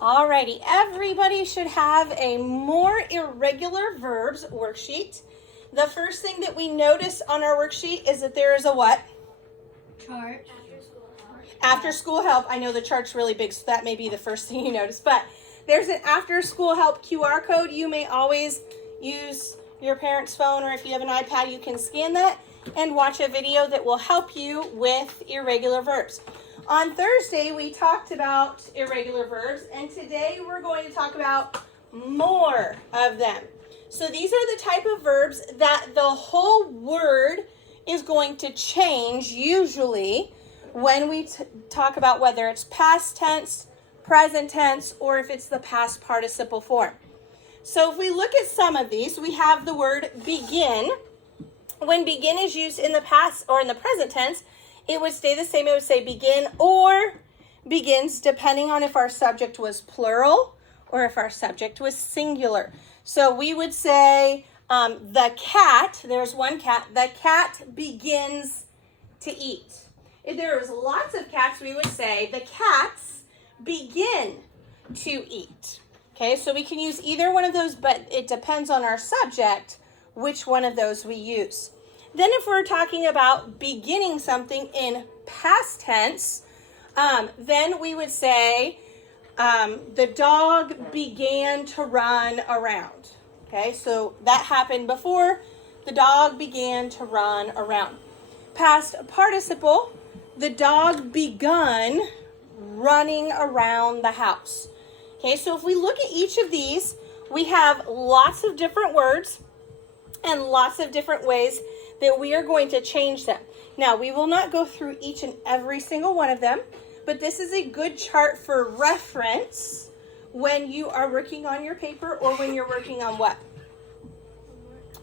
Alrighty, everybody should have a more irregular verbs worksheet. The first thing that we notice on our worksheet is that there is a what? Chart. After school help. I know the chart's really big, so that may be the first thing you notice, but there's an after school help QR code. You may always use your parent's phone, or if you have an iPad, you can scan that and watch a video that will help you with irregular verbs. On Thursday, we talked about irregular verbs, and today we're going to talk about more of them. So these are the type of verbs that the whole word is going to change usually when we talk about whether it's past tense, present tense, or if it's the past participle form. So if we look at some of these, we have the word begin. When begin is used in the past or in the present tense, it would stay the same. It would say begin or begins, depending on if our subject was plural or if our subject was singular. So we would say the cat, there's one cat, the cat begins to eat. If there was lots of cats, we would say the cats begin to eat. Okay, so we can use either one of those, but it depends on our subject which one of those we use. Then if we're talking about beginning something in past tense, then we would say the dog began to run around. Okay, so that happened before. The dog began to run around. Past participle, the dog begun running around the house. Okay, so if we look at each of these, we have lots of different words and lots of different ways that we are going to change them. Now, we will not go through each and every single one of them, but this is a good chart for reference when you are working on your paper or when you're working on what?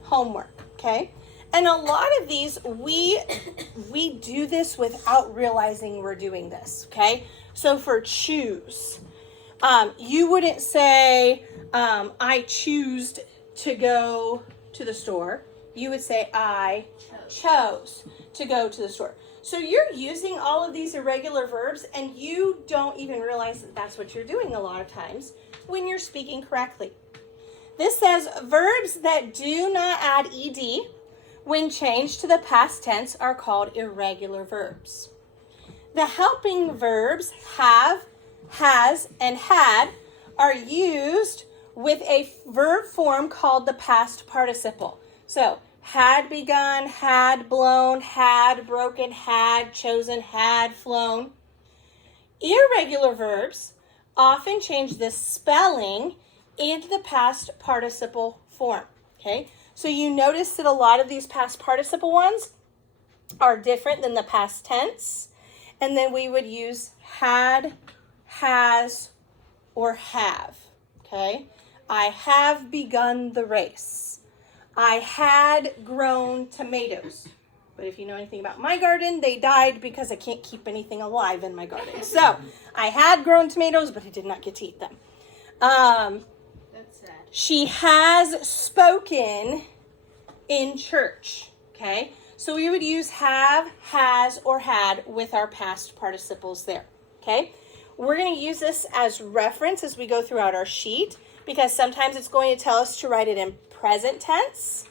Homework, okay? And a lot of these, we do this without realizing we're doing this, okay? So for choose, you wouldn't say, I choose to go to the store. You would say, I chose to go to the store. So you're using all of these irregular verbs, and you don't even realize that that's what you're doing a lot of times when you're speaking correctly. This says verbs that do not add ed when changed to the past tense are called irregular verbs. The helping verbs have, has, and had are used with a verb form called the past participle. So, had begun, had blown, had broken, had chosen, had flown. Irregular verbs often change the spelling into the past participle form. Okay, so you notice that a lot of these past participle ones are different than the past tense. And then we would use had, has, or have. Okay, I have begun the race. I had grown tomatoes. But if you know anything about my garden, they died because I can't keep anything alive in my garden. So I had grown tomatoes, but I did not get to eat them. That's sad. She has spoken in church. Okay, so we would use have, has, or had with our past participles there. Okay, we're going to use this as reference as we go throughout our sheet, because sometimes it's going to tell us to write it in present tense.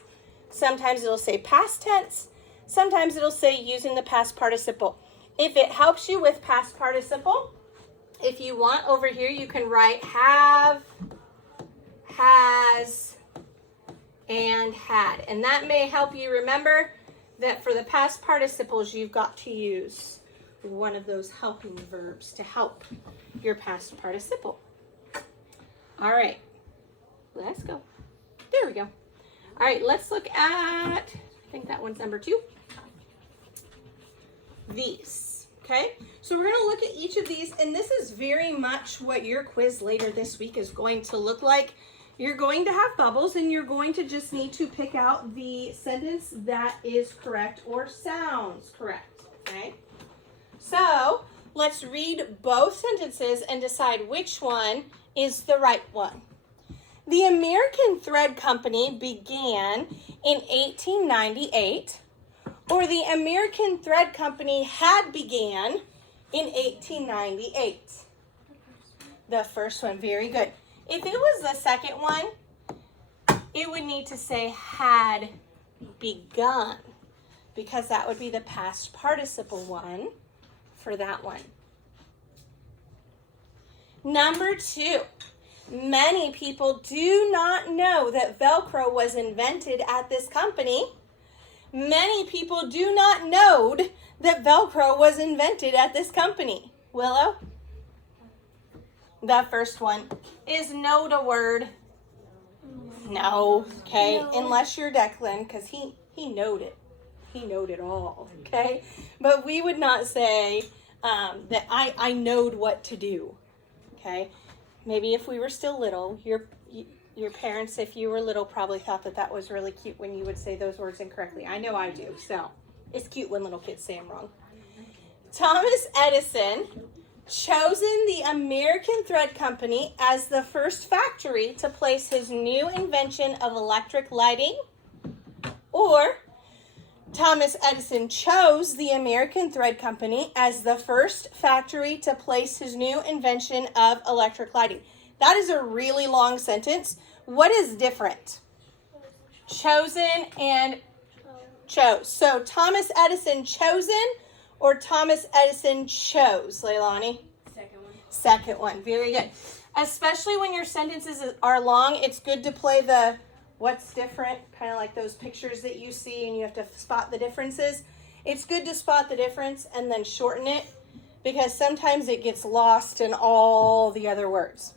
Sometimes it'll say past tense. Sometimes it'll say using the past participle. If it helps you with past participle, if you want over here, you can write have, has, and had. And that may help you remember that for the past participles, you've got to use one of those helping verbs to help your past participle. All right, let's go. There we go. All right, let's look at, I think that one's number 2. These, okay? So we're going to look at each of these, and this is very much what your quiz later this week is going to look like. You're going to have bubbles, and you're going to just need to pick out the sentence that is correct or sounds correct, okay? So let's read both sentences and decide which one is the right one. The American Thread Company began in 1898, or the American Thread Company had began in 1898. The first one, very good. If it was the second one, it would need to say had begun, because that would be the past participle one for that one. Number 2, many people do not know that Velcro was invented at this company. Many people do not know that Velcro was invented at this company. Willow? The first one. Is know a word? No, okay? No. Unless you're Declan, because he knowed it. He knowed it all, okay? But we would not say that I knowed what to do, okay? Maybe if we were still little, your parents, if you were little, probably thought that that was really cute when you would say those words incorrectly. I know I do, so it's cute when little kids say them wrong. Thomas Edison chosen the American Thread Company as the first factory to place his new invention of electric lighting, or Thomas Edison chose the American Thread Company as the first factory to place his new invention of electric lighting. That is a really long sentence. What is different? Chosen and chose. So Thomas Edison chosen or Thomas Edison chose, Leilani? Second one. Second one. Very good. Especially when your sentences are long, it's good to play the what's different, kind of like those pictures that you see and you have to spot the differences. It's good to spot the difference and then shorten it, because sometimes it gets lost in all the other words.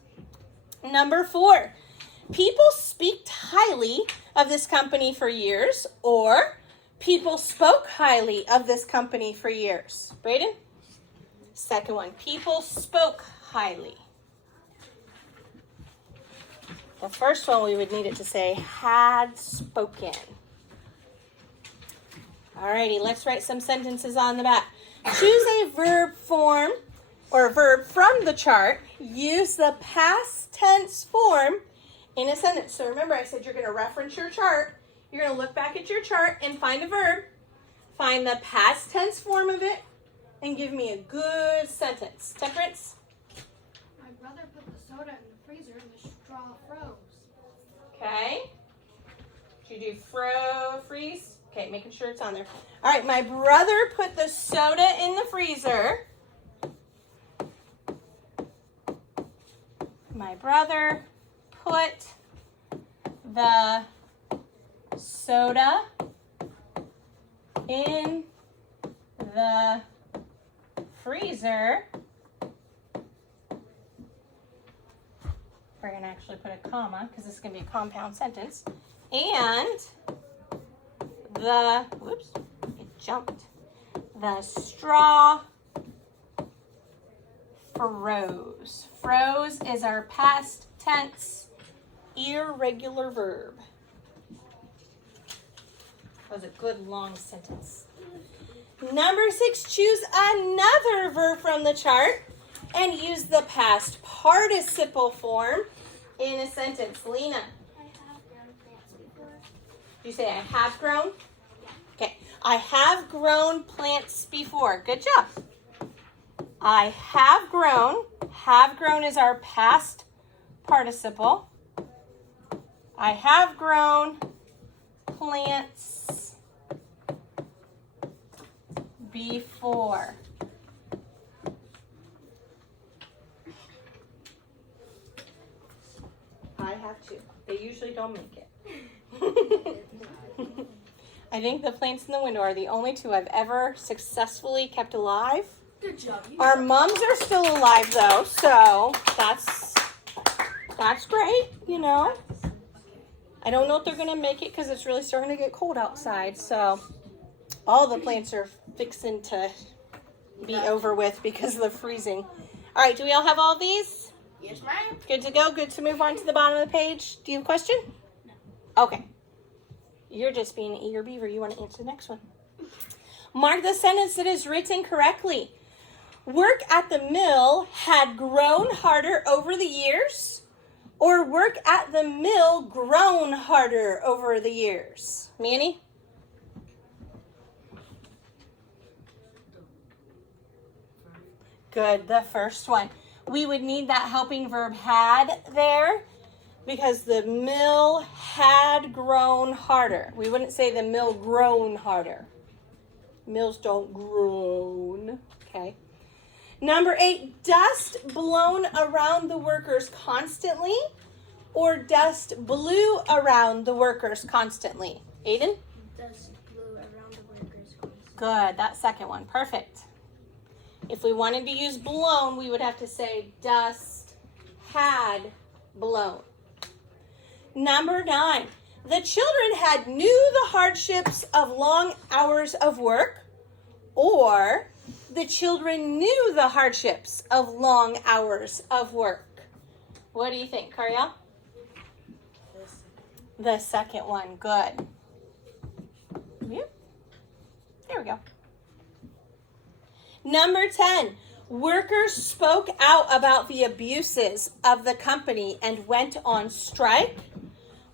Number 4, people speak highly of this company for years, or people spoke highly of this company for years. Brayden? Second one, people spoke highly. The first one, we would need it to say had spoken. Alrighty, let's write some sentences on the back. Choose a verb form or verb from the chart. Use the past tense form in a sentence. So remember, I said you're going to reference your chart. You're going to look back at your chart and find a verb. Find the past tense form of it and give me a good sentence. Temperance? My brother put the soda in the freezer and the straw froze. Okay. Did you do freeze? Okay, making sure it's on there. All right, my brother put the soda in the freezer. My brother put the soda in the freezer. We're going to actually put a comma because this is going to be a compound sentence. And it jumped. The straw froze. Froze is our past tense irregular verb. That was a good long sentence. Number 6, choose another verb from the chart and use the past participle form in a sentence. Lena. I have grown plants before. Did you say I have grown? Okay. I have grown plants before. Good job. I have grown. Have grown is our past participle. I have grown plants before. I have too. They usually don't make it. I think the plants in the window are the only 2 I've ever successfully kept alive. Good job. Our mums are still alive though, so that's great, you know. I don't know if they're gonna make it because it's really starting to get cold outside, so all the plants are fixing to be over with because of the freezing. All right, do we all have all these? Yes, ma'am. Good to go? Good to move on to the bottom of the page? Do you have a question? No. Okay. You're just being an eager beaver. You want to answer the next one. Mark the sentence that is written correctly. Work at the mill had grown harder over the years, or work at the mill grown harder over the years? Manny? Good, the first one. we would need that helping verb had there because the mill had grown harder. We wouldn't say the mill grown harder. Mills don't groan, okay? Number 8, dust blown around the workers constantly or dust blew around the workers constantly? Aiden? Dust blew around the workers constantly. Good, that second one, perfect. If we wanted to use blown, we would have to say dust had blown. Number 9, the children knew the hardships of long hours of work, or the children knew the hardships of long hours of work. What do you think, Cariel? The second one, good. Yep. There we go. Number 10, workers spoke out about the abuses of the company and went on strike,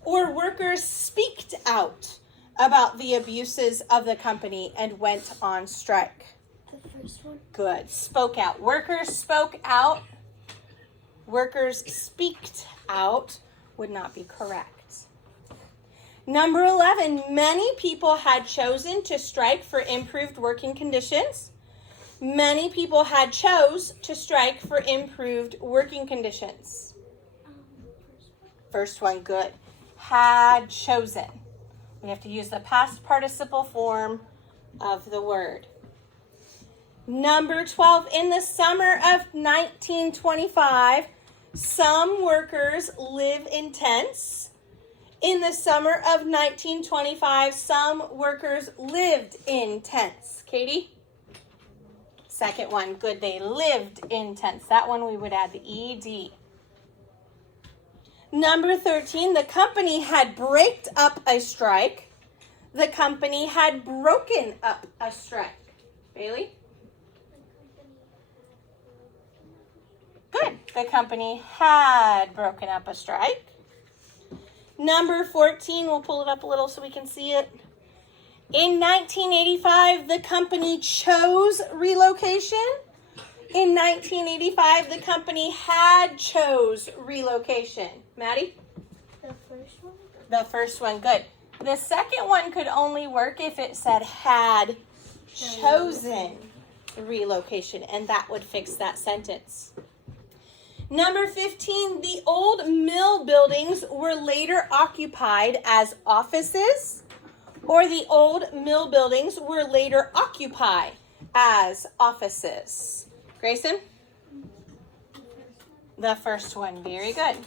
or workers speaked out about the abuses of the company and went on strike? The first one. Good. Spoke out. Workers spoke out. Workers speaked out would not be correct. Number 11, many people had chosen to strike for improved working conditions. Many people had chose to strike for improved working conditions. First one, good. Had chosen. We have to use the past participle form of the word. Number 12, in the summer of 1925, some workers live in tents. In the summer of 1925, some workers lived in tents. Katie? Second one, good. They lived in tents. That one we would add the ed. Number 13, the company had braked up a strike. The company had broken up a strike. Bailey? Good. The company had broken up a strike. Number 14, we'll pull it up a little so we can see it. In 1985, the company chose relocation. In 1985, the company had chose relocation. Maddie? The first one. The first one, good. The second one could only work if it said had chosen relocation, and that would fix that sentence. Number 15, the old mill buildings were later occupied as offices, or the old mill buildings were later occupied as offices. Grayson? The first one, very good.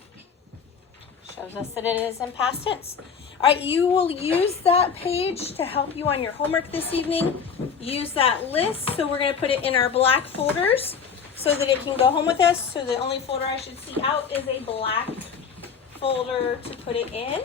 Shows us that it is in past tense. All right, you will use that page to help you on your homework this evening. Use that list, so we're going to put it in our black folders so that it can go home with us. So the only folder I should see out is a black folder to put it in.